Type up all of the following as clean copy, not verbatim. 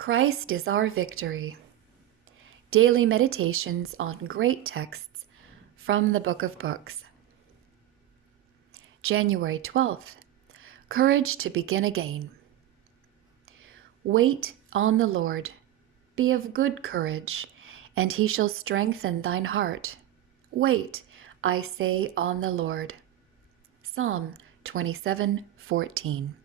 Christ is our victory. Daily meditations on great texts from the Book of Books. January 12th. Courage to begin again. Wait on the Lord. Be of good courage, and he shall strengthen thine heart. Wait, I say, on the Lord. Psalm 27:14.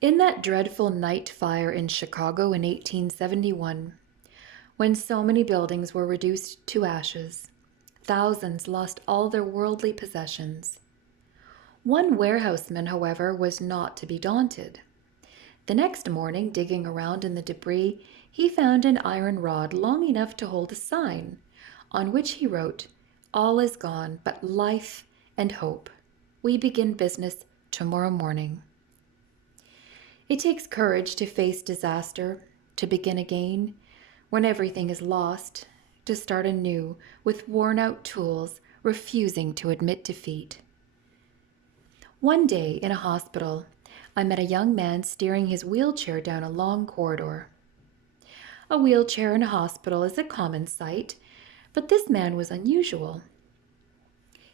In that dreadful night fire in Chicago in 1871, when so many buildings were reduced to ashes, thousands lost all their worldly possessions. One warehouseman, however, was not to be daunted. The next morning, digging around in the debris, he found an iron rod long enough to hold a sign, on which he wrote, "All is gone but life and hope. We begin business tomorrow morning." It takes courage to face disaster, to begin again, when everything is lost, to start anew with worn-out tools, refusing to admit defeat. One day in a hospital, I met a young man steering his wheelchair down a long corridor. A wheelchair in a hospital is a common sight, but this man was unusual.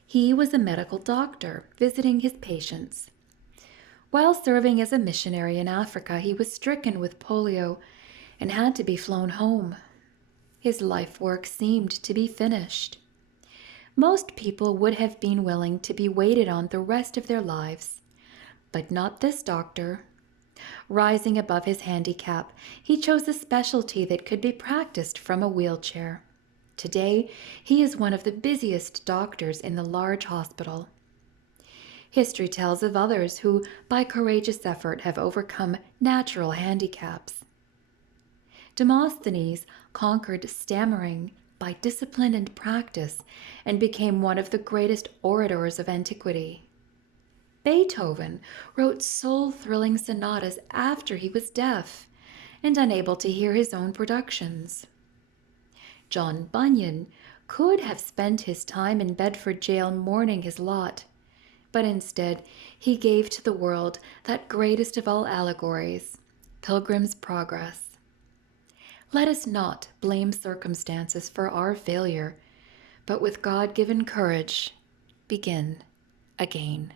He was a medical doctor visiting his patients. While serving as a missionary in Africa, he was stricken with polio and had to be flown home. His life work seemed to be finished. Most people would have been willing to be waited on the rest of their lives, but not this doctor. Rising above his handicap, he chose a specialty that could be practiced from a wheelchair. Today, he is one of the busiest doctors in the large hospital. History tells of others who, by courageous effort, have overcome natural handicaps. Demosthenes conquered stammering by discipline and practice and became one of the greatest orators of antiquity. Beethoven wrote soul-thrilling sonatas after he was deaf and unable to hear his own productions. John Bunyan could have spent his time in Bedford jail mourning his lot, but instead he gave to the world that greatest of all allegories, Pilgrim's Progress. Let us not blame circumstances for our failure, but with God-given courage, begin again.